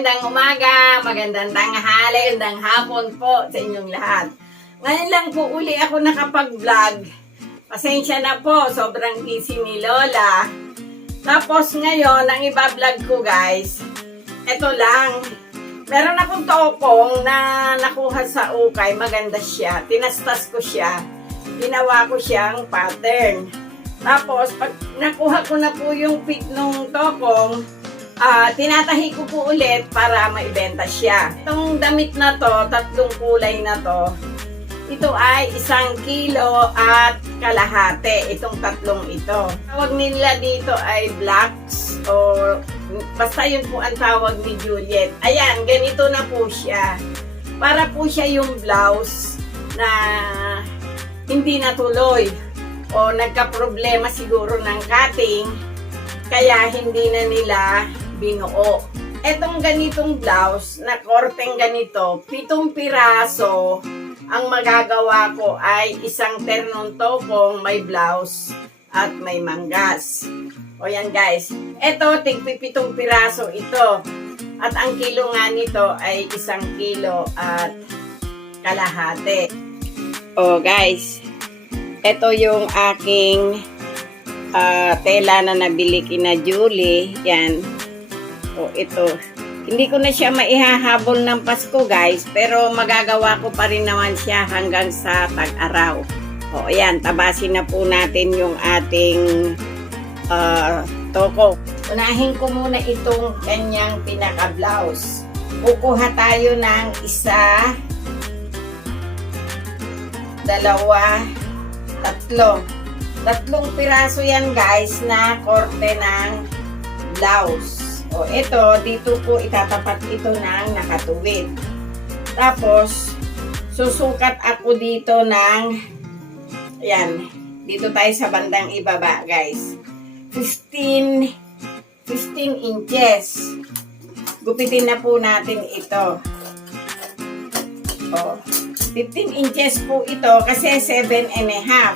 magandang umaga, magandang tanghali, magandang hapon po sa inyong lahat. Ngayon lang po uli ako nakapag-vlog. Pasensya na po, sobrang busy ni Lola. Tapos ngayon, ang iba-vlog ko guys, eto lang. Meron akong tokong na nakuha sa ukay, maganda siya. Tinastas ko siya, ginawa ko siyang pattern. Tapos, pag nakuha ko na po yung pick nung tokong, tinatahi ko po ulit para maibenta siya. Itong damit na to, tatlong kulay na to, ito ay 1 kilo at kalahati, itong tatlong ito. Tawag nila dito ay blacks o basta yun po ang tawag ni Juliet. Ayan, ganito na po siya. Para po siya yung blouse na hindi natuloy o nagka-problema siguro ng cutting kaya hindi na nila binuo. Etong ganitong blouse na korteng ganito, 7 piraso ang magagawa ko ay isang ternong tokong may blouse at may manggas. O yan guys, eto tig 7 piraso ito. At ang kilo nga nito ay 1 kilo at kalahati. O guys, eto yung aking tela na nabili kina Julie. Yan. O ito. Hindi ko na siya maihahabol ng Pasko guys. Pero magagawa ko pa rin naman siya hanggang sa tag-araw. O ayan. Tabasin na po natin yung ating toko. Unahin ko muna itong kanyang pinaka-blouse. Kukuha tayo ng 1, 2, 3. 3 piraso yan guys na korte ng blouse. O ito, dito po itatapat ito ng nakatuwid. Tapos, susukat ako dito ng, ayan, dito tayo sa bandang ibaba guys. 15 inches. Gupitin na po natin ito. O, 15 inches po ito kasi 7 and a half.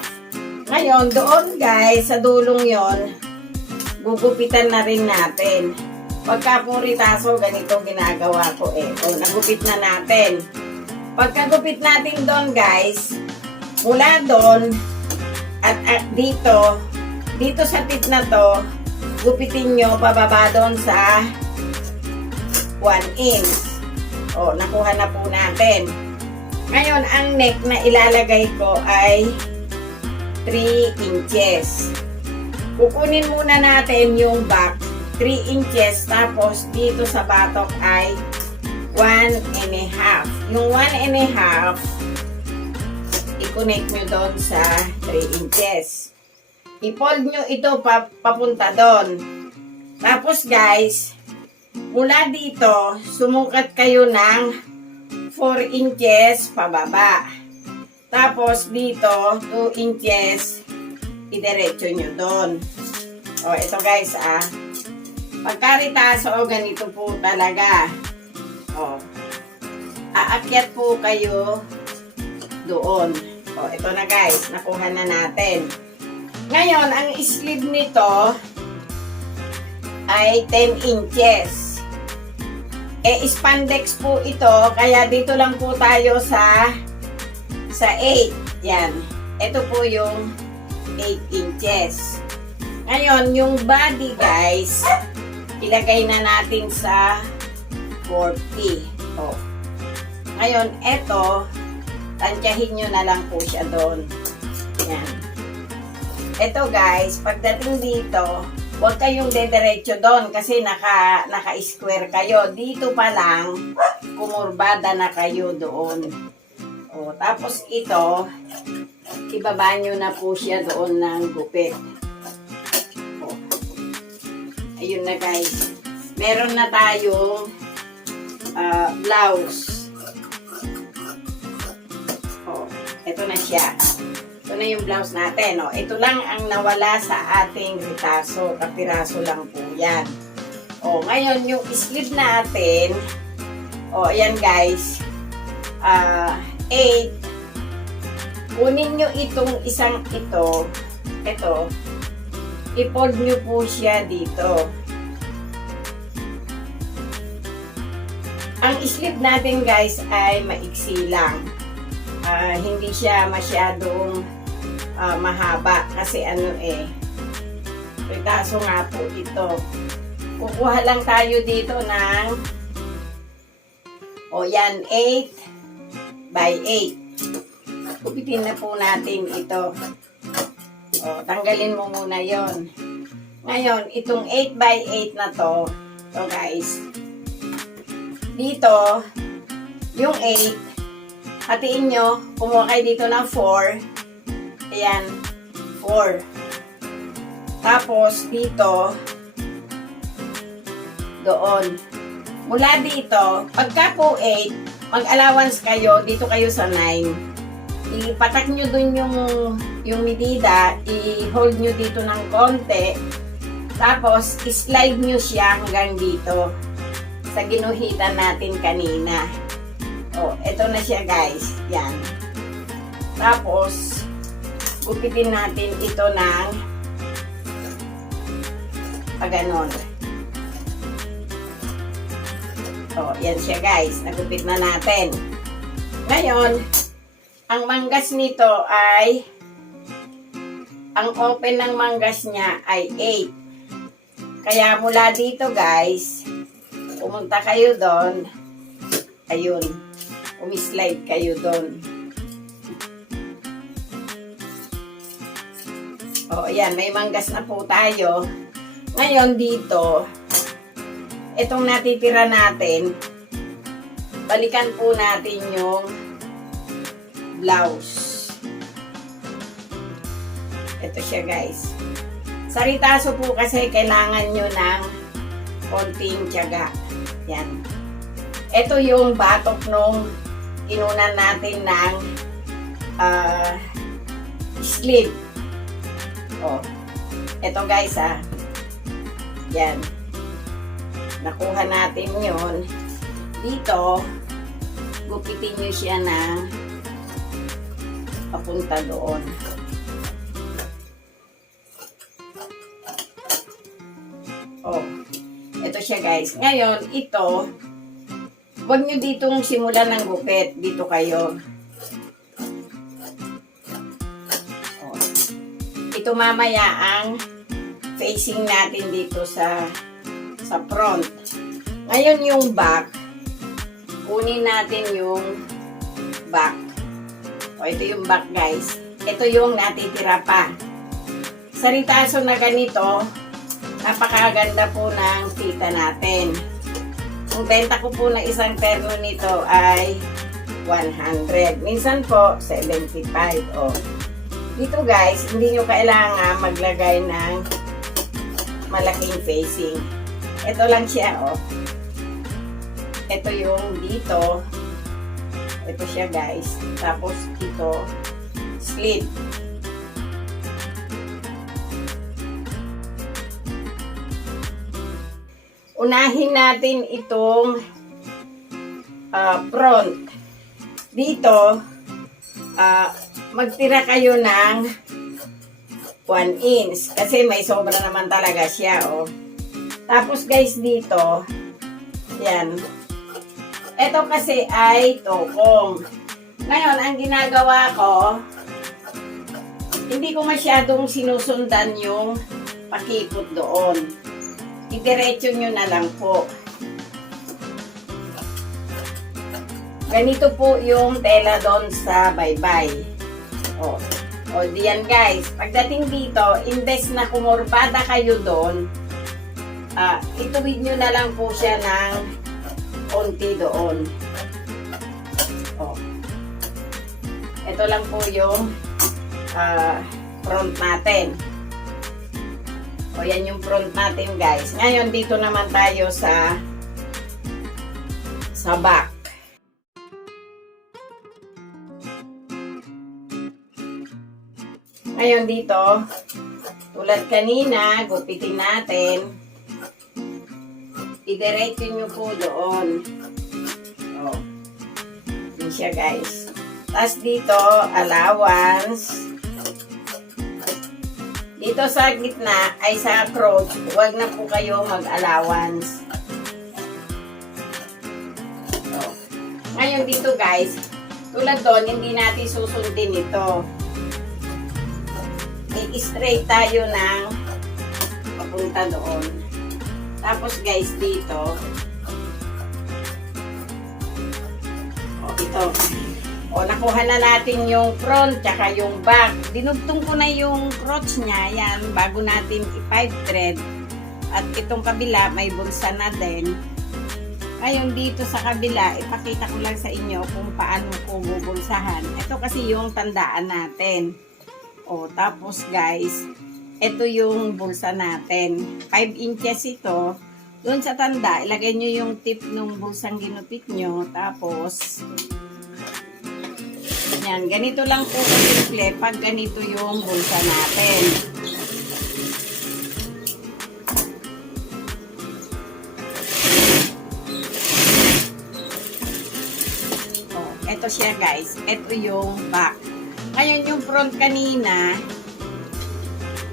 Ngayon, doon guys, sa dulong yon, gugupitan na rin natin. Pagka po ritaso, ganito ginagawa ko eh. O, nagupit na natin. Pagkagupit natin doon guys, mula doon at dito sa tip na to, gupitin nyo pababa doon sa 1 inch. O, nakuha na po natin. Ngayon, ang neck na ilalagay ko ay 3 inches. Kukunin muna natin yung back 3 inches, tapos dito sa batok ay 1 and a half. Yung 1 and a half, i-connect nyo doon sa 3 inches. I-fold nyo ito papunta doon. Tapos guys, mula dito, sumukat kayo ng 4 inches pababa. Tapos dito, 2 inches, idiretso nyo doon. O, ito guys pagkaritaso, ganito po talaga. O, aakyat po kayo doon. O, ito na guys, nakuha na natin. Ngayon, ang sleeve nito ay 10 inches. Spandex po ito, kaya dito lang po tayo sa 8. Yan. Ito po yung 8 inches. Ngayon, yung body guys, ilagay na natin sa 40. O. Ngayon, ito, tansyahin nyo na lang po siya doon. Yan. Ito guys, pagdating dito, huwag kayong dediretso doon kasi naka-square kayo. Dito pa lang, kumurbada na kayo doon. O, tapos ito, ibaba nyo na po siya doon ng gupit. O. Ayun na guys. Meron na tayong blouse. O, ito na siya. Ito na yung blouse natin. O, ito lang ang nawala sa ating ritaso. Kapiraso lang po yan. O, ngayon yung sleeve natin. O, ayan guys. 8. Kunin nyo itong isang ito. Ito. I-fold nyo po siya dito. Ang sleeve natin guys ay maiksi lang. Hindi siya masyadong mahaba kasi kaso nga po ito. Kukuha lang tayo dito ng 8 by 8. Kupitin na po natin ito. Tanggalin mo muna yon. Ngayon, itong 8 by 8 na to guys, dito, yung 8, hatiin nyo, kumuha kayo dito ng 4. Ayan, 4. Tapos, dito, doon. Mula dito, pagka po 8, mag-allowance kayo, dito kayo sa 9. Ipatak nyo dun yung medida, i-hold nyo dito ng konti, tapos, slide nyo siya hanggang dito sa ginuhitan natin kanina. Ito na siya guys. Yan. Tapos, gupitin natin ito ng paganon. Yan siya guys. Nagupit na natin. Ngayon, ang manggas nito ay, ang open ng manggas niya ay 8. Kaya mula dito guys, pumunta kayo doon. Ayun. Umislide kayo doon. Ayan. May manggas na po tayo. Ngayon dito, itong natitira natin, balikan po natin yung blouse. Ito siya guys. Sa ritaso po kasi kailangan nyo ng konting tiyaga. Yan. Ito yung batok nung inunan natin ng sleeve. Ito guys Yan. Nakuha natin yun. Dito, gupitin nyo siya ng papunta doon. Ito siya guys. Ngayon, ito, huwag nyo ditong simulan ng gupit. Dito kayo. Ito mamaya ang facing natin dito sa front. Ngayon yung back, kunin natin yung back. Ito yung back guys. Ito yung natitira pa. Sa ritaso na ganito, napakaganda po ng kita natin. Ang benta ko po na isang terno nito ay 100. Minsan po, 75. Dito guys, hindi nyo kailangan maglagay ng malaking facing. Ito lang siya, Ito yung dito. Ito siya guys. Tapos ito, slit. Unahin natin itong front. Dito, magtira kayo ng 1 inch. Kasi may sobra naman talaga siya, Tapos guys, dito, yan. Ito kasi ay tokong. Ngayon, ang ginagawa ko, hindi ko masyadong sinusundan yung pakipot doon. Idiretso nyo na lang po. Ganito po yung tela doon sa baybay. Diyan guys. Pagdating dito, imbes na kumurbada kayo doon, ituwid nyo na lang po siya ng konti doon. Ito lang po yung front natin. Yan yung front natin guys. Ngayon dito naman tayo sa back. Ngayon dito, tulad kanina, gupitin natin. Idiretso nyo po doon. Yun siya guys. Tapos dito, allowance. Dito sa gitna, ay sa crotch, huwag na po kayo mag-allowance. Ngayon dito guys, tulad doon, hindi natin susundin ito. I-straight tayo ng papunta doon. Tapos guys, dito, ito. Nakuha na natin yung front tsaka yung back. Dinugtong ko na yung crotch niya. Yan, bago natin i-5 thread. At itong kabila, may bulsa na din. Ngayon, dito sa kabila, ipakita ko lang sa inyo kung paano ko bubulsahan. Ito kasi yung tandaan natin. Tapos guys, ito yung bulsa natin. 5 inches ito. Doon sa tanda, ilagay nyo yung tip ng bulsang ginupit nyo. Tapos, yan, ganito lang po simple pag ganito yung bulsa natin. Ito siya guys. Ito yung back. Ngayon yung front kanina,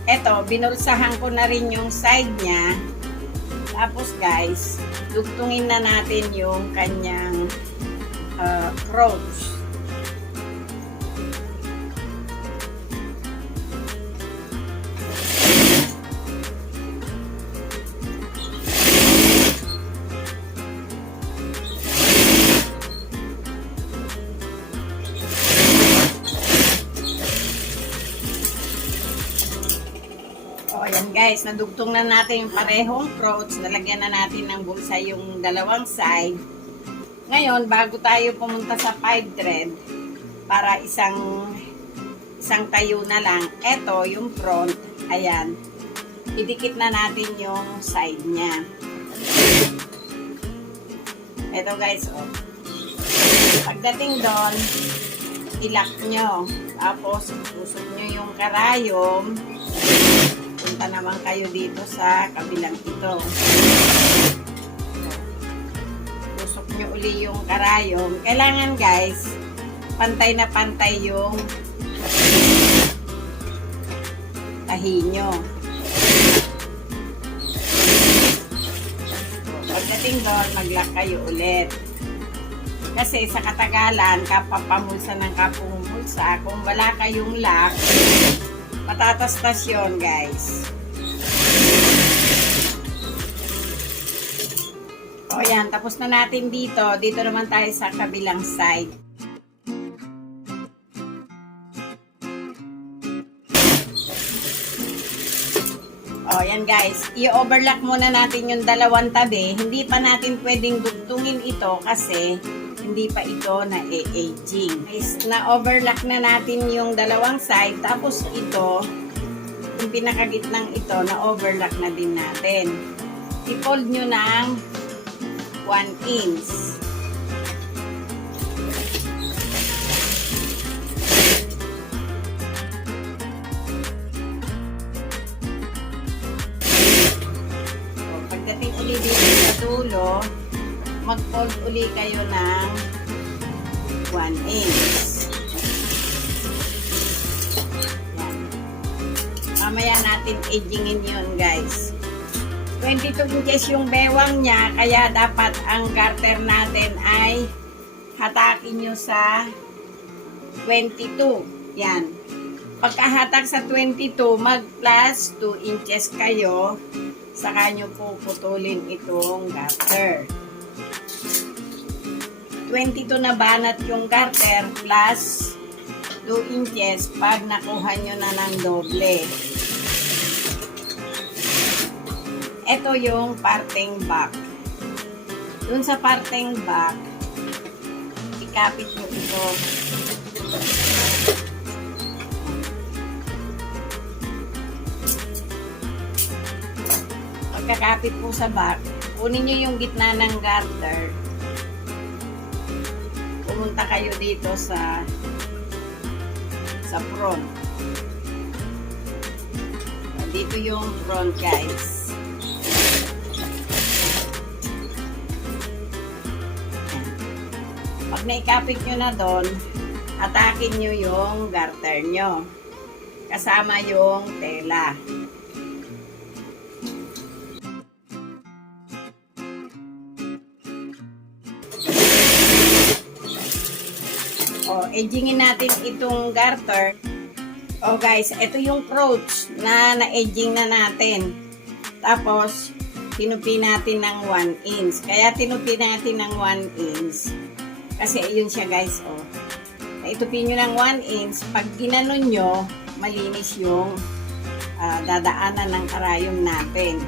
ito, binulsahan ko na rin yung side niya. Tapos guys, dugtungin na natin yung kanyang crotch. Ayan guys, nadugtong na natin yung parehong crotch. Nalagyan na natin ng bulsa yung dalawang side. Ngayon, bago tayo pumunta sa 5 thread, para isang tayo na lang, eto yung front, ayan, idikit na natin yung side niya. Eto guys, pagdating doon, ilak nyo. Tapos, usog nyo yung karayom. Punta naman kayo dito sa kabilang ito. Usok nyo uli yung karayom. Kailangan guys, pantay na pantay yung tahi nyo. Pagdating doon, mag-lock kayo ulit. Kasi sa katagalan, kapapamulsa ng kapumulsa, kung wala kayong lock, matatastas yun guys. Ayan, tapos na natin dito. Dito naman tayo sa kabilang side. Ayan guys, i-overlock muna natin yung dalawang tabi. Hindi pa natin pwedeng dugtungin ito kasi hindi pa ito na-aging. Na-overlock na natin yung dalawang side. Tapos ito, yung pinakagitnang ito, na-overlock na din natin. I-fold nyo ng 1 inch. So, pagdating uli dito sa dulo, mag-fold uli kayo ng 1 inch. Yan. Mamaya natin agingin yun guys. 22 inches yung bewang niya, kaya dapat ang garter natin ay hatakin nyo sa 22. Yan. Pagkahatak sa 22, mag-plus 2 inches kayo, saka nyo puputulin itong garter. 22 na banat yung garter plus 2 inches pag nakuha nyo na ng doble. Ito yung parteng back. Dun sa parteng back, ikapit nyo ito. Pagkakapit po sa back, kunin nyo yung gitna ng garter. Pumunta kayo dito sa front. Dito yung front guys. Pag naikapit nyo na doon, atakin nyo yung garter nyo. Kasama yung tela. O, edgingin natin itong garter. O guys, ito yung crotch na na-edging na natin. Tapos, tinupi natin ng 1 inch. Kaya tinupi natin ng 1 inch. Kasi yun siya guys, o. Naitupi nyo ng 1 inch. Pag ginanon nyo, malinis yung dadaanan ng karayom natin.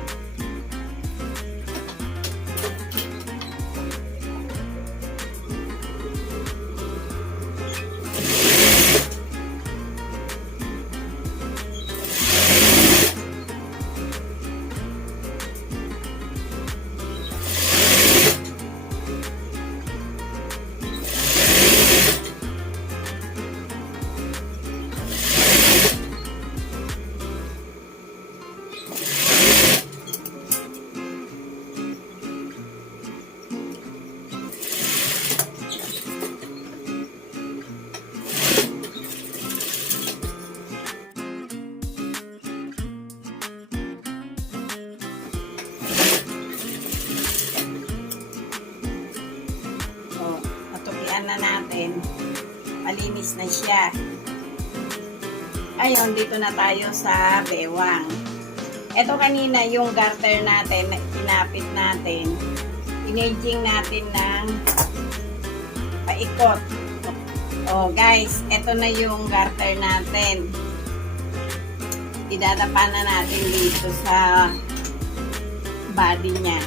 Na natin, malinis na siya. Ayun, dito na tayo sa bewang. Ito kanina yung garter natin na kinapit natin, inedging natin ng paikot. Oh guys, ito na yung garter natin. Idadapa na natin dito sa body niya.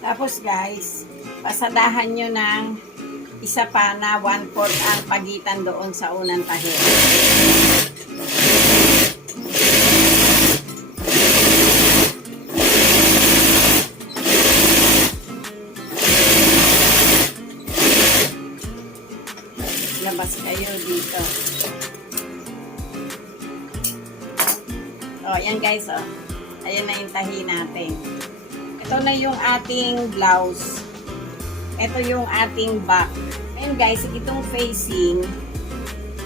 Tapos guys, pasadahan nyo ng isa pa na 1/4 ang pagitan doon sa unang tahi. Labas kayo dito. O, yan guys, o. Ayan na yung tahi natin. Ito na yung ating blouse. Ito yung ating back. Ayan guys, itong facing,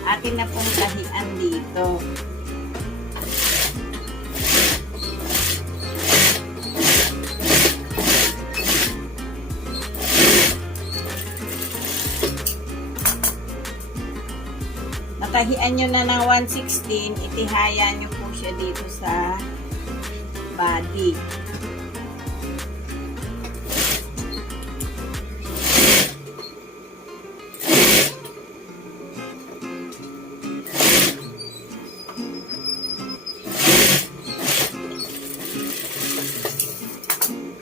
atin na pong tahian dito. Natahian nyo na ng 1/16, itihaya nyo po siya dito sa body.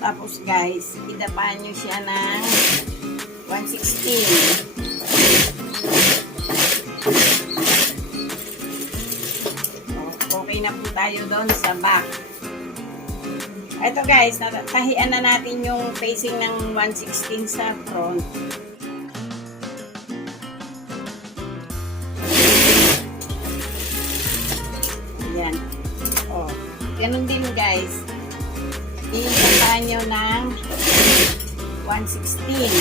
Tapos guys, idapaan nyo siya ng 1/16. Okay na po tayo doon sa back. Ito guys, tahian na natin yung facing ng 1/16 sa front. Ayan. O, ganun din guys. Iisapahan nyo ng 1/16.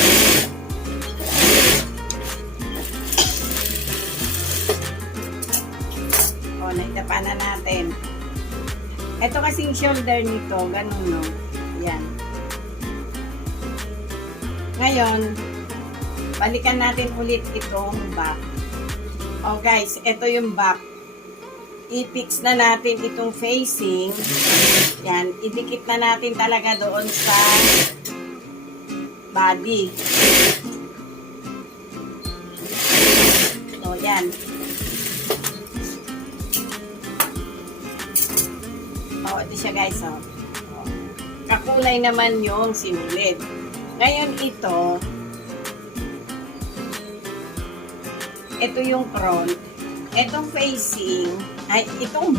O, naitapa na natin. Ito kasing shoulder nito, ganun no. Yan. Ngayon, balikan natin ulit itong back. O guys, ito yung back. I-fix na natin itong facing. Yan, idikit na natin talaga doon sa body. So, yan. O, ito siya guys, o. Kakulay naman yung sinulid. Ngayon ito yung front. Itong facing, ay, itong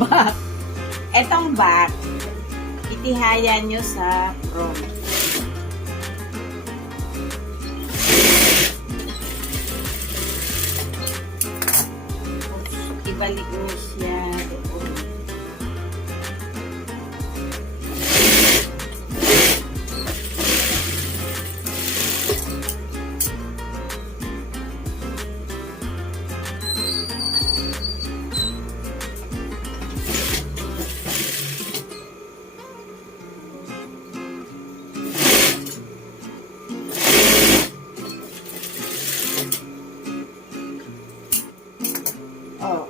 back, itihaya nyo sa front. Ibalik nyo siya doon. Oh,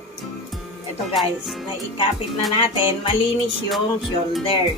ito guys, naikapit na natin, malinis yung shoulder.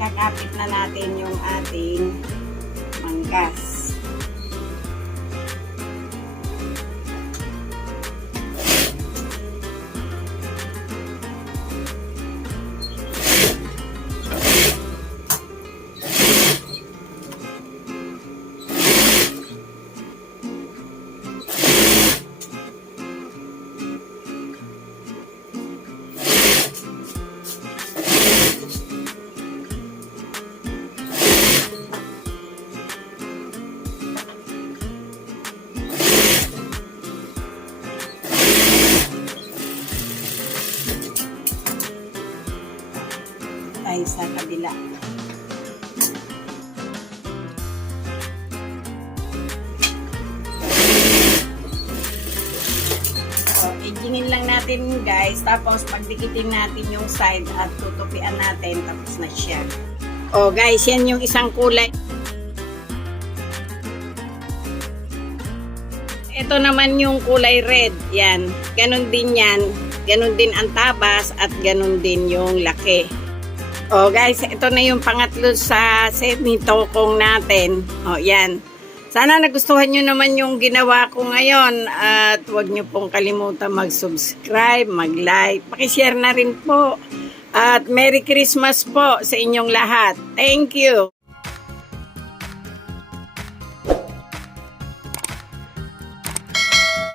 Kakapit na natin yung ating manggas. Tayo sa kabila. So, edgingin lang natin guys. Tapos, pagdikitin natin yung side at tutupian natin. Tapos na siya. Oh guys, yan yung isang kulay. Ito naman yung kulay red. Yan. Ganon din yan. Ganon din ang tabas at ganon din yung laki. Oh guys, ito na yung pangatlo sa semi-tokong natin. Oh, yan. Sana nagustuhan nyo naman yung ginawa ko ngayon. At huwag nyo pong kalimutan mag-subscribe, mag-like. Pakishare na rin po. At Merry Christmas po sa inyong lahat. Thank you!